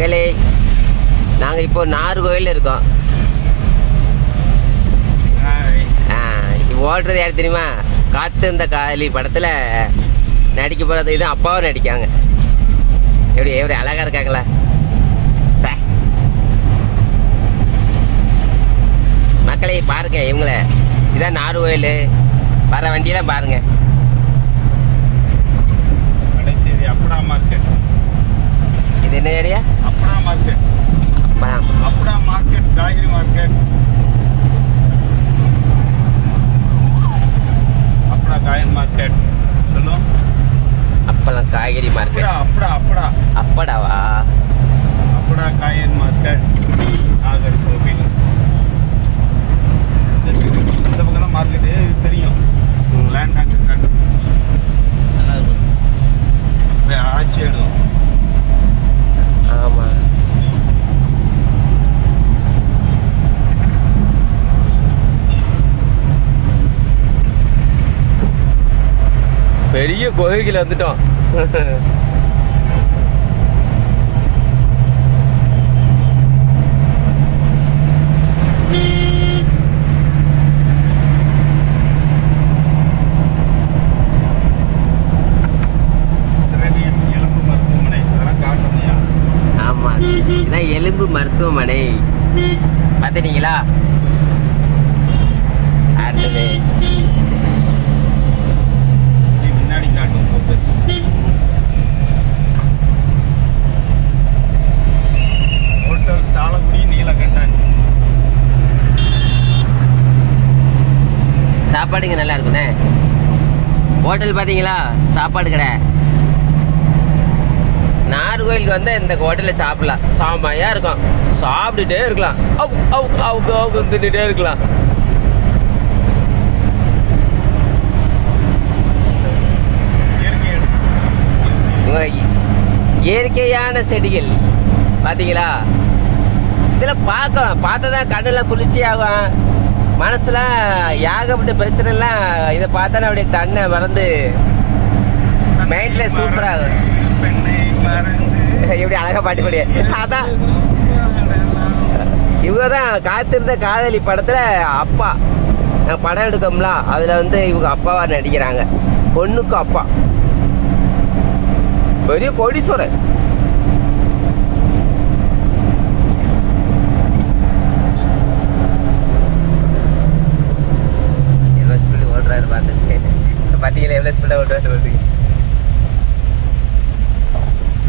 மக்களே, நாங்கள் இப்போ நாகர்கோயிலில் இருக்கோம். ஓடுறது யார் தெரியுமா? காத்திருந்த காதலி படத்தில் நடிக்க போகிறது இது அப்பாவும் நடிக்காங்க. எப்படி அழகாக இருக்காங்களா? மக்களே பாருங்க, இவங்கள இதான் நாகர்கோயில் வர வண்டியெல்லாம் பாருங்க. அப்படா மார்க்கெட். இது என்ன ஏரியா? அப்படா மார்க்கெட். அப்படா மார்க்கெட், காய்கறி மார்க்கெட். அப்படா காய்கறி மார்க்கெட் சொல்லும். அப்பெல்லாம் காய்கறி மார்க்கெட். அப்படாவா? அப்படா காய்கறி மார்க்கெட், நாகர்கோவில். இந்த பக்கம் தான் மார்க்கெட்டு தெரியும். லேண்ட் ஆக்சிடென்ட் நல்லா இருக்கும். ஆட்சி ஆயிடும். ஆமாம். பெரிய கோயிலுக்கு வந்துட்டோம். ஆமா, இதான் எலும்பு மருத்துவமனை. பார்த்துட்டீங்களா? அடுத்தது முன்னாடி காட்டும். ஹோட்டல் தாளக்குடி நீலகண்டன். சாப்பாடுங்க நல்லா இருக்குண்ணே. ஹோட்டல் பார்த்தீங்களா? சாப்பாடு கடை. நாகர்கோயிலுக்கு வந்து இந்த ஹோட்டலில் சாப்பிடலாம். செம்மையாக இருக்கும். சாப்பிட்டுட்டே இருக்கலாம். தின்னுட்டே இருக்கலாம். இயற்கையான செடிகள் பார்த்தீங்களா? இதில் பார்க்கலாம். பார்த்தா தான் கண்ணெல்லாம் குளிர்ச்சி ஆகும். மனசுலாம் ஏகப்பட்ட பிரச்சனைலாம் இதை பார்த்தானே அப்படியே தன்னை மறந்து மைண்டில் சூப்பராகும். எப்படி அழகா பாட்டு பாடிய. அதான் இவங்க தான் காத்திருந்த காதலி படத்தில் அப்பா படம் எடுக்கோம்ல, அதில் வந்து இவங்க அப்பாவா நடிக்கிறாங்க. பொண்ணுக்கு அப்பா பெரிய கோடீஸ்வரர். எவ்வளோ ஸ்பீடு ஓடுறாரு பார்த்துட்டு. பார்த்தீங்களா எவ்வளோ ஸ்பீடாக ஓடுறாரு?